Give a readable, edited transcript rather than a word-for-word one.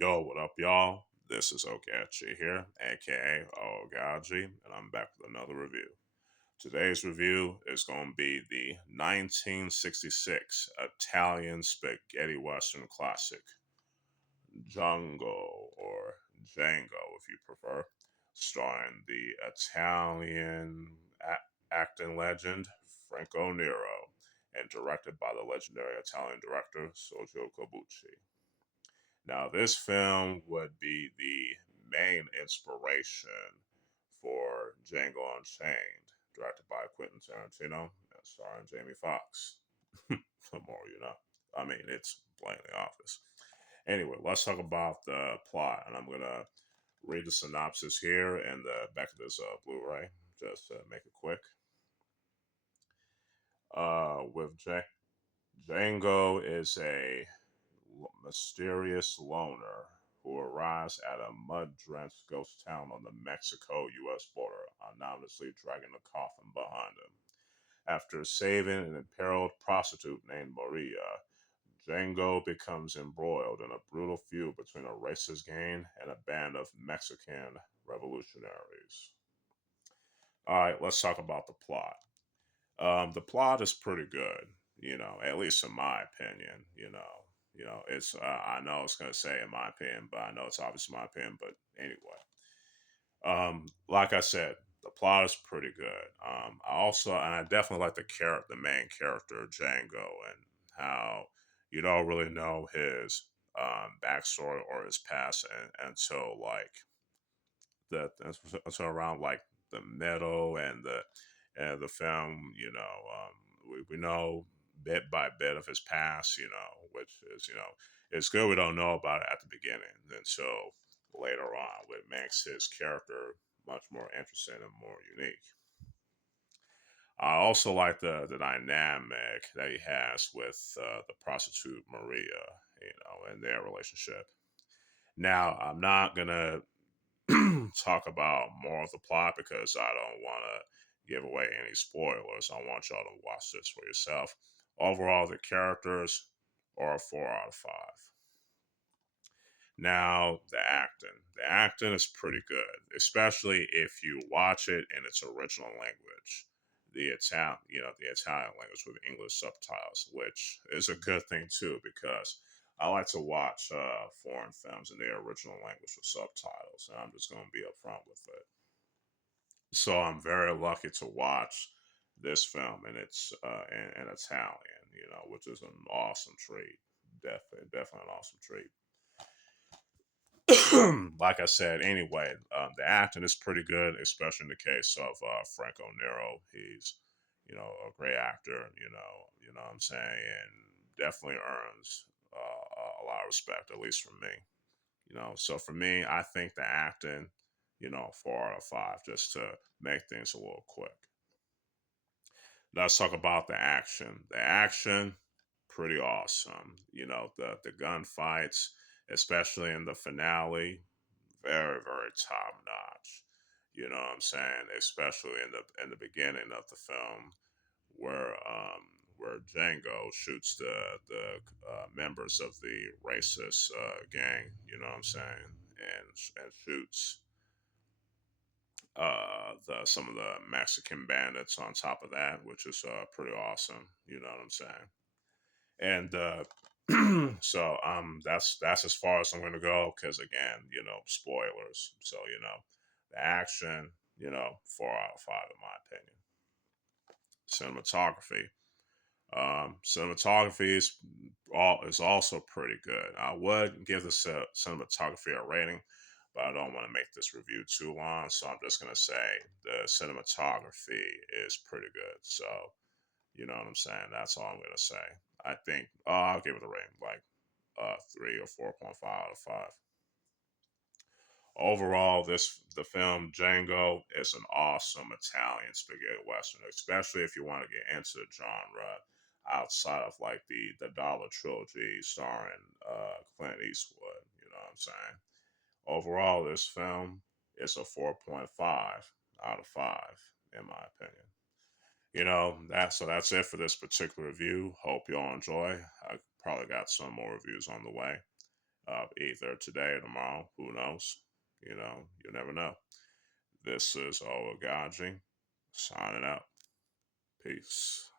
Yo, what up, y'all? This is Oaghaji here, aka Oaghaji, and I'm back with another review. Today's review is going to be the 1966 Italian spaghetti western classic, Django, or Django if you prefer, starring the Italian acting legend Franco Nero and directed by the legendary Italian director Sergio Corbucci. Now, this film would be the main inspiration for Django Unchained, directed by Quentin Tarantino and starring Jamie Foxx. The more you know. I mean, it's blatantly obvious. Anyway, let's talk about the plot, and I'm gonna read the synopsis here and the back of this Blu-ray, just to make it quick. Django is a mysterious loner who arrives at a mud-drenched ghost town on the Mexico-U.S. border, anonymously dragging a coffin behind him. After saving an imperiled prostitute named Maria, Django becomes embroiled in a brutal feud between a racist gang and a band of Mexican revolutionaries. All right, let's talk about the plot. The plot is pretty good, at least in my opinion. It's I know it's gonna say in my opinion, but I know it's obviously my opinion. But anyway, like I said, the plot is pretty good. I definitely like the main character Django, and how you don't really know his backstory or his past until like until around like the middle and the film. We know bit by bit of his past. Which is it's good we don't know about it at the beginning until later on, which makes his character much more interesting and more unique. I also like the dynamic that he has with the prostitute Maria, and their relationship. Now, I'm not gonna talk about more of the plot because I don't want to give away any spoilers. I want y'all to watch this for yourself. Overall, the characters are a 4 out of 5. Now, the acting. The acting is pretty good, especially if you watch it in its original language, the Italian language with English subtitles, which is a good thing too because I like to watch foreign films in their original language with subtitles, and I'm just going to be upfront with it. So I'm very lucky to watch this film, and it's in Italian, which is an awesome treat. Definitely an awesome treat. Like I said, anyway, the acting is pretty good, especially in the case of Franco Nero. He's, a great actor. You know what I'm saying, and definitely earns a lot of respect, at least from me. So for me, I think the acting, 4 out of 5, just to make things a little quick. Let's talk about the action. The action, pretty awesome. The gunfights, especially in the finale, very very top notch. You know what I'm saying? Especially in the beginning of the film, where Django shoots the members of the racist gang. You know what I'm saying? And shoots the some of the Mexican bandits on top of that, which is pretty awesome. You know what I'm saying? And so that's as far as I'm gonna go because again, spoilers. So the action, 4 out of 5 in my opinion. Cinematography. Cinematography is also pretty good. I would give the cinematography a rating, but I don't want to make this review too long, so I'm just gonna say the cinematography is pretty good. So you know what I'm saying. That's all I'm gonna say. I think I'll give it a rating like 3 or 4.5 out of 5. Overall, the film Django is an awesome Italian spaghetti western, especially if you want to get into the genre outside of like the Dollar trilogy starring Clint Eastwood. You know what I'm saying? Overall, this film is a 4.5 out of 5 in my opinion. That's it for this particular review. Hope y'all enjoy. I probably got some more reviews on the way. either today or tomorrow. Who knows? You never know. This is Oaghaji signing out. Peace.